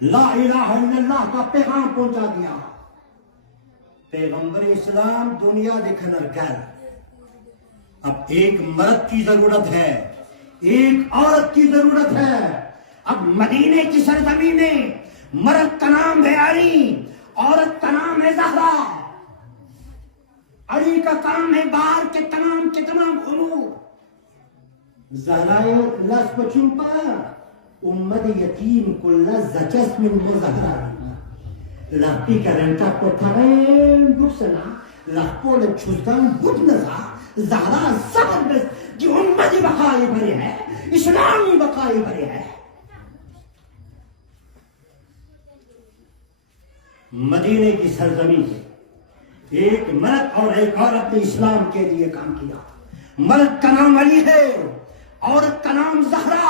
لا الہ الا اللہ کا پیغام پہنچا دیا. پیغمبر اسلام دنیا دکھنر گھر. اب ایک مرد کی ضرورت ہے، ایک عورت کی ضرورت ہے. اب مدینے کی سرزمین میں مرد کا نام ہے علی، عورت کا نام ہے زہرا. علی کا کام ہے باہر کے تمام امور. زہرائے لس بچوں پر امت یتیم کو لزجس من مزہرہ لپی کرنٹا کو تھرین بکسنا لپو لچھوزدان بود نزا زہرا سبب بس جو امتی بقائی بھرے ہے، اسلامی بقائی بھرے ہے. مدینے کی سرزمین سے ایک مرد اور ایک عورت نے اسلام کے لیے کام کیا. مرد کا نام علی ہے، عورت کا نام زہرا.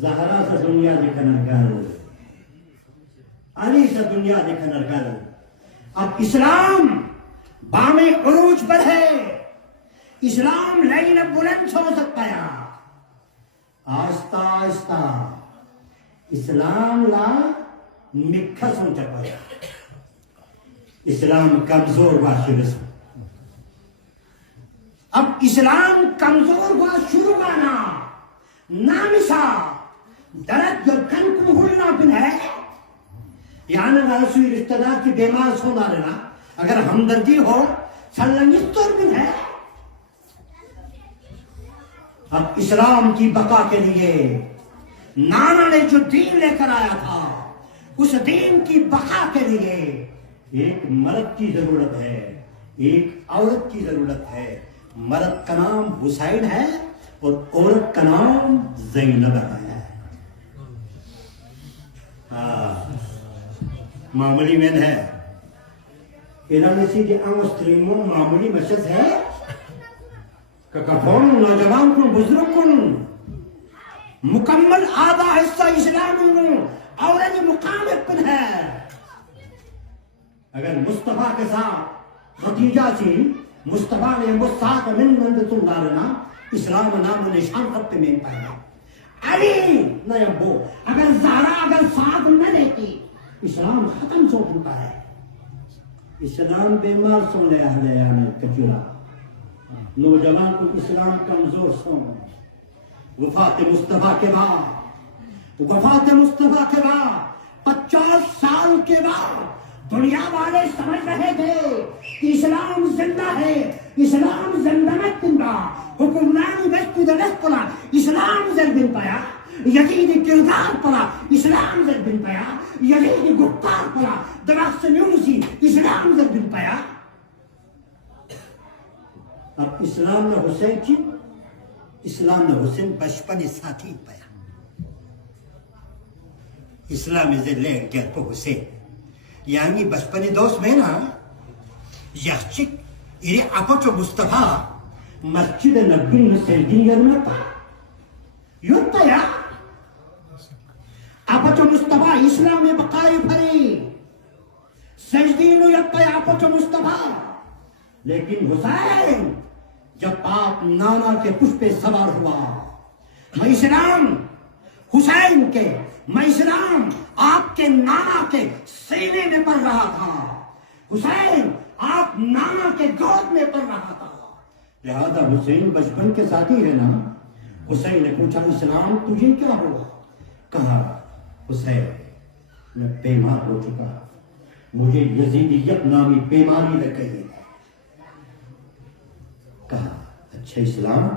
زہرا سے دنیا دکھنر گل، علی سے دنیا دکھنر گل. اب اسلام بام عروج پر ہے، اسلام لین بلند ہو سکتا ہے. آہستہ آہستہ اسلام لا مکھا سمجھا پایا. اسلام کمزور ہوا شروع سے. اب اسلام کمزور ہوا شروع گانا نامسا درد جو کن کو بھولنا پن ہے. یعنی رسوی رشتہ دار کی بیمار سونا رہنا اگر ہمدردی ہو سلنگستر پن ہے. اب اسلام کی بقا کے لیے نانا نے جو دین لے کر آیا تھا، اس دین کی بقا کے لیے ایک مرد کی ضرورت ہے، ایک عورت کی ضرورت ہے. مرد کا نام حسین ہے اور عورت کا نام زینب ہے. معمولی میں ہے کہ آمستریموں معمولی مشہد ہے کہ کفون نوجوان کن بزرگ کن مکمل آدھا حصہ اسلام عورت مقام پن ہے. اگر مصطفیٰ کے ساتھ خدیجہ سی مصطفیٰ نے مستحق من مندتوں دارنا اسلام نام و نشان خط پہ میں پایا. علی نہ ابو اگر زہرا اگر ساتھ نہ لیتی اسلام ختم سو چکا ہے. اسلام بیمار سن لے اہل یعنی کچورا نوجوان کو اسلام کمزور سن. وفات مصطفیٰ کے بعد 50 سال کے بعد دنیا والے سمجھ رہے تھے کہ اسلام زندہ ہے، اسلام زندمت زندہ حکمرانی بس قدرت پڑا اسلام زر بن پایا. یزید کردار پڑا اسلام زر بن پایا. یزید گفتار پڑا دراخت نیوسی اسلام زر بن پایا. اب اسلام نے حسین کی اسلام نے حسین بچپن ساتھی پایا. اسلام زر لے گیا پہ حسین یعنی بچپنی دوست میں نا یخچک ایرے اپچو مصطفیٰ مسجد نبی میں سجدین یرنا پا یوتا یا اپچو مصطفیٰ اسلام میں بقائی بھری سجدین یوتا یا اپچو مصطفیٰ. لیکن حسین جب آپ نانا کے پشت پہ سوار ہوا میں اسلام حسین کے میں اسلام آپ کے نانا کے سینے میں پڑ رہا تھا. حسین آپ نانا کے گود میں پڑ رہا تھا. لہذا حسین بچپن کے ساتھی ہے نا. حسین نے پوچھا اسلام تجھے کیا ہوا؟ کہا حسین میں بیمار ہو چکا، مجھے یزیدیت نامی بیماری لگ گئی ہے. کہا اچھا اسلام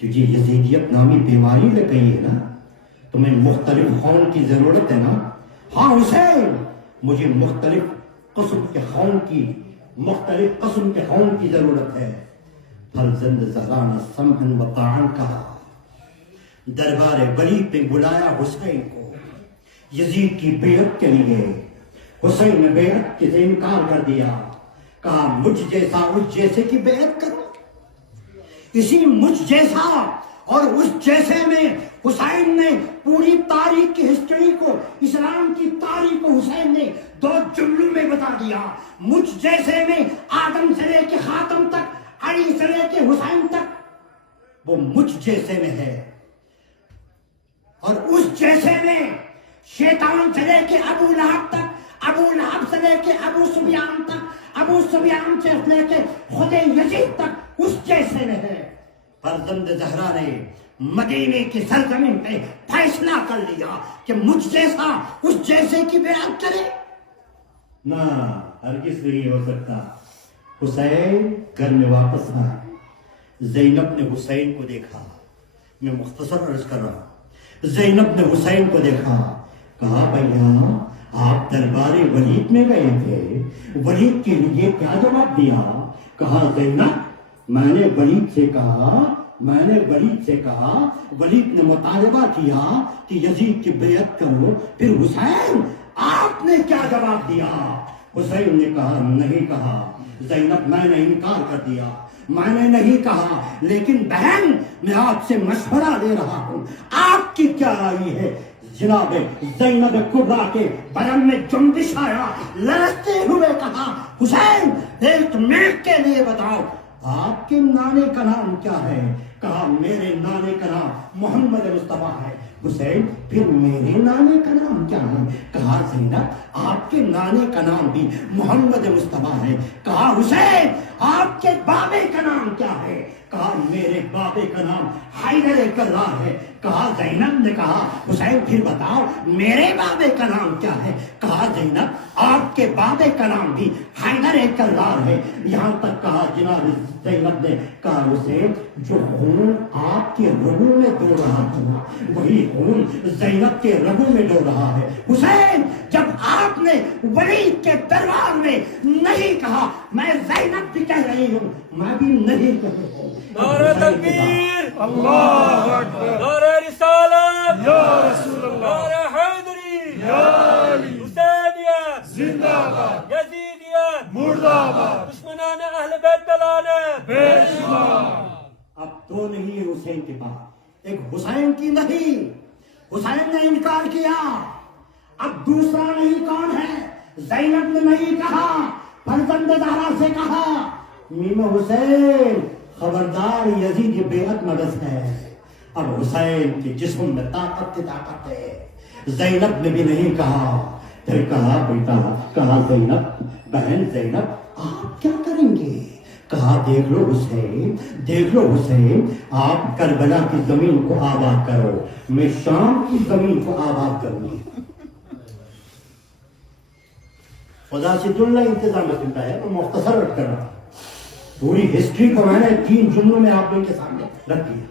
تجھے یزیدیت نامی بیماری لگ گئی ہے نا، تمہیں مختلف خون کی ضرورت ہے نا؟ ہاں حسین مجھے مختلف قسم کے خون کی ضرورت ہے. فرزند زہرا نے سمعن و طاعن کہا. دربار ولی پہ بلایا حسین کو یزید کی بیعت کے لیے. حسین نے بیعت کے سے انکار کر دیا. کہا مجھ جیسا اس جیسے کی بیعت کرو. اسی مجھ جیسا اور اس جیسے میں حسین نے پوری تاریخ کی ہسٹری کو، اسلام کی تاریخ کو حسین نے 2 جملوں میں بتا دیا. مجھ جیسے میں آدم سے لے کے خاتم تک، علی سے لے کے حسین تک وہ مجھ جیسے میں ہے. اور اس جیسے میں شیطان سے لے کے ابو لہب تک، ابو لہب سے لے کے ابو سفیان تک، ابو سفیان سے لے کے خود یزید تک اس جیسے رہے۔ فرزند زہرا نے مدینے کی سرزمین پہ فیصلہ کر لیا کہ مجھ جیسا اس جیسے کی بیعت کرے۔ نہ، ہرگز نہیں ہو سکتا۔ حسین گھر میں واپس آئے، زینب نے حسین کو دیکھا، میں مختصر عرض کر رہا ہوں، زینب نے حسین کو دیکھا، کہا بھیا آپ دربار ولید میں گئے تھے، ولید کے لیے کیا جواب دیا؟ کہا زینب میں نے ولید سے کہا، ولید نے مطالبہ کیا کہ یزید کی بیعت کرو، پھر حسین آپ نے کیا جواب دیا؟ حسین نے کہا نہیں کہا، زینب میں نے انکار کر دیا، میں نے نہیں کہا، لیکن بہن میں آپ سے مشورہ لے رہا ہوں، آپ کی کیا رائے ہے؟ جناب زینب کبریٰ کے بدن میں جنبش آیا، لرزتے ہوئے کہا حسین ایک منٹ کے لیے بتاؤ آپ کے نانے کا نام کیا ہے؟ کہا میرے نانے کا نام محمد مصطفیٰ ہے۔ حسین پھر میرے نانے کا نام کیا ہے؟ کہا زینب آپ کے نانے کا نام بھی محمد مصطفیٰ ہے۔ کہا حسین آپ کے بابے کا نام کیا ہے؟ کہا میرے بابے کا نام حیدر کرار ہے۔ کہا زینب نے کہا حسین پھر بتاؤ میرے بابے کا نام کیا ہے؟ کہا زینب آپ کے بابے کا نام بھی حیدر کرار ہے۔ یہاں تک کہا جناب زینب نے کہا حسین جو خون آپ کے رگوں میں دوڑ رہا تھا وہی خون زینب کے رگوں میں دوڑ رہا ہے۔ حسین جب آپ نے ولید کے دربار میں نہیں کہا میں زینب بھی کہہ رہی ہوں، میں بھی نہیں کہہ رہی ہوں۔ نعرہ تکبیر، اللہ اکبر، نعرہ رسالت، یا رسول اللہ، نعرہ حیدری، یا علی، حسینیت زندہ باد، یزیدیت مردہ باد، دشمنان اہل بیت کا لعنت بے شمار۔ اب دو نہیں ہے حسین کے پاس، ایک حسین کی نہیں، حسین نے انکار کیا، اب دوسرا نہیں کون ہے؟ زینب نے نہیں کہا، فرزند زہرا سے کہا میم حسین خبردار یزید یہ بیعت مغز ہے۔ اب حسین کے جسم میں طاقت ہے۔ زینب نے بھی نہیں کہا، پھر کہا بیٹا، کہا زینب بہن زینب آپ کیا کریں گے؟ کہا دیکھ لو حسین آپ کربلا کی زمین کو آباد کرو، میں شام کی زمین کو آباد کروں گی۔ خدا سے اللہ انتظام کرتا ہے، میں مختصر رکھ کر رہا ہوں، پوری ہسٹری کو میں نے 3 جملوں میں آپ لوگوں کے سامنے رکھ دیا۔